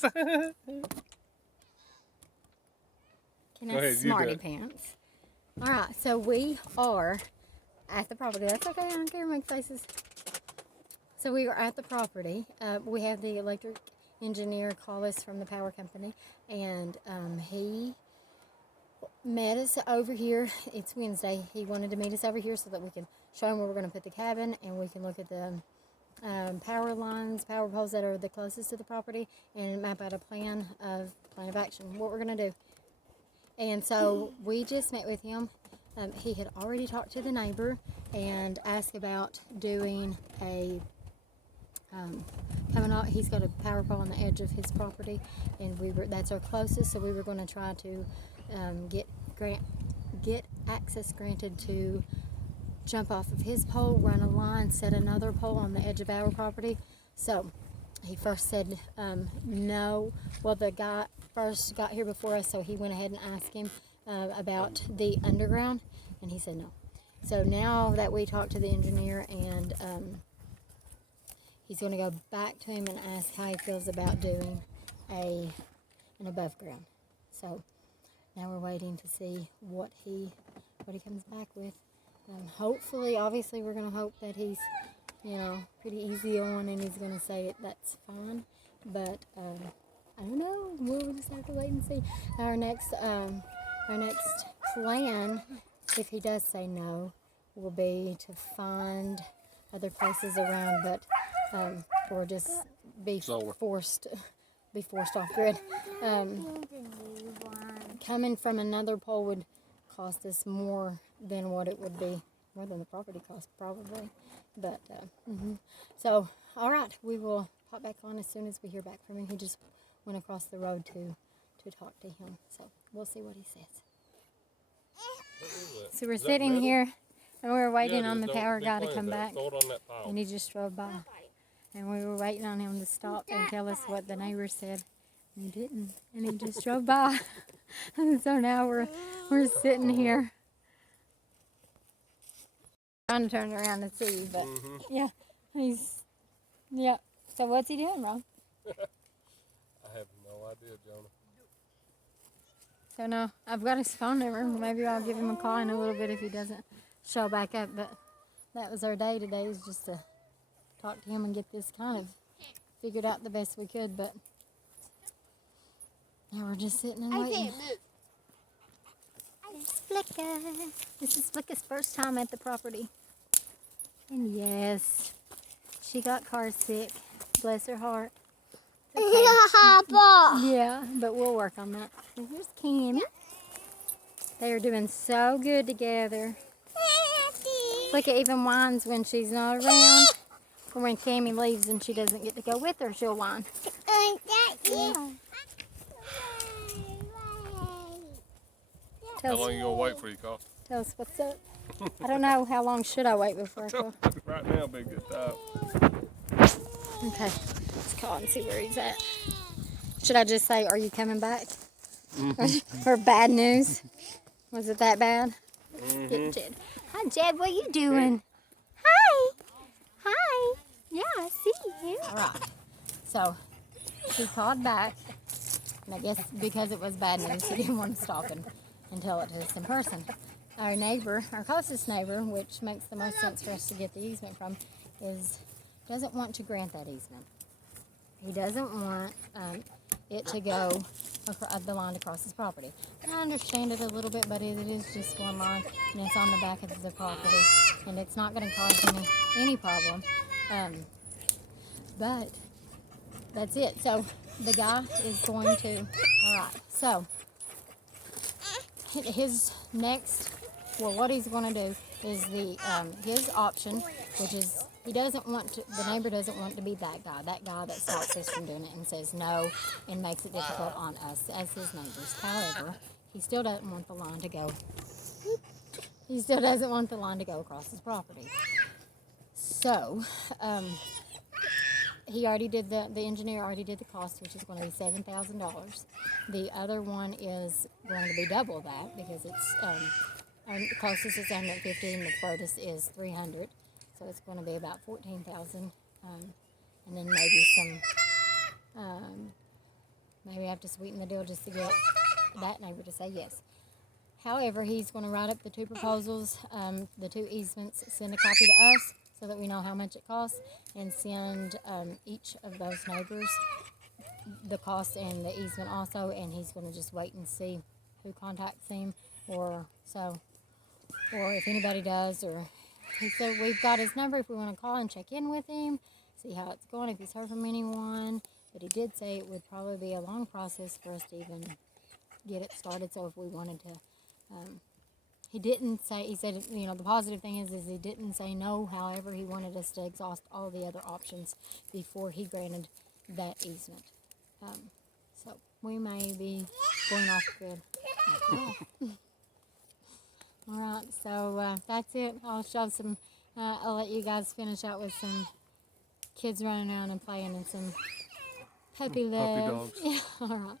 Can I smarty pants? All right, so we are at the property. That's okay. I don't care. Make faces. So we are at the property. We have the electric engineer call us from the power company, and he met us over here. It's Wednesday. He wanted to meet us over here so that we can show him where we're going to put the cabin, and we can look at the power lines, power poles that are the closest to the property, and map out a plan of action, what we're going to do. And so we just met with him. He had already talked to the neighbor and asked about doing a coming out. He's got a power pole on the edge of his property, and that's our closest. So we were going to try to get access granted to jump off of his pole, run a line, set another pole on the edge of our property. So he first said no. Well, the guy first got here before us, so he went ahead and asked him about the underground, and he said no. So now that we talked to the engineer, and he's going to go back to him and ask how he feels about doing an above ground. So now we're waiting to see what he comes back with. Hopefully, obviously, we're going to hope that he's, pretty easy on, and he's going to say that's fine. But I don't know. We'll just have to wait and see. Our next plan, if he does say no, will be to find other places around, but or just be forced off grid. Coming from another pole would cost us more than what it would be, more than the property cost probably. But so all right, we will pop back on as soon as we hear back from him. He just went across the road to talk to him, so we'll see what he says. So we're sitting here and we're waiting on the power guy to come back, and he just drove by, and we were waiting on him to stop and tell us what the neighbor said, and he didn't, and he just drove by. And so now we're sitting here trying to turn around and see, but yeah, so what's he doing, Rob? I have no idea, Jonah. So no, I've got his phone number. Maybe I'll give him a call in a little bit if he doesn't show back up. But that was our day today, is just to talk to him and get this kind of figured out the best we could. But now we're just sitting and waiting. Flicka. This is Flicka's first time at the property. And yes, she got car sick. Bless her heart. Okay. Yeah, but we'll work on that. And here's Cammy. They are doing so good together. Flicka even whines when she's not around. Or when Cammy leaves and she doesn't get to go with her, she'll whine. Yeah. How long are you going to wait before you call? Tell us what's up. I don't know. How long should I wait before I call? Right now would be a good time. Okay. Let's call and see where he's at. Should I just say, are you coming back? Or bad news? Was it that bad? Get Jed. Hi, Jed. What are you doing? Hi. Hi. Yeah, I see you. All right. So, he called back. And I guess because it was bad news, he didn't want to stop and tell it to us in person. Our neighbor, our closest neighbor, which makes the most sense for us to get the easement from, doesn't want to grant that easement. He doesn't want it to go the line across his property. I understand it a little bit, but it is just one line, and it's on the back of the property, and it's not going to cause any problem. But that's it. So the guy is going to. All right. So his next. Well, what he's going to do is his option, which is the neighbor doesn't want to be that guy that stops us from doing it and says no and makes it difficult on us as his neighbors. However, he still doesn't want the line to go. He still doesn't want the line to go across his property. So, the engineer already did the cost, which is going to be $7,000. The other one is going to be double that because it's our closest is 150 and the furthest is 300. So it's going to be about 14,000, and then maybe some maybe have to sweeten the deal just to get that neighbor to say yes. However, he's going to write up the 2 proposals, the 2 easements, send a copy to us so that we know how much it costs, and send each of those neighbors the cost and the easement also, and he's going to just wait and see who contacts him, or if anybody does, or he said we've got his number if we want to call and check in with him, see how it's going, if he's heard from anyone. But he did say it would probably be a long process for us to even get it started. So if we wanted to, he didn't say, he said, you know, the positive thing is he didn't say no. However, he wanted us to exhaust all the other options before he granted that easement. So we may be going off grid after all. All right, so that's it. I'll show some, I'll let you guys finish out with some kids running around and playing and some puppy love. Puppy dogs. Yeah, all right.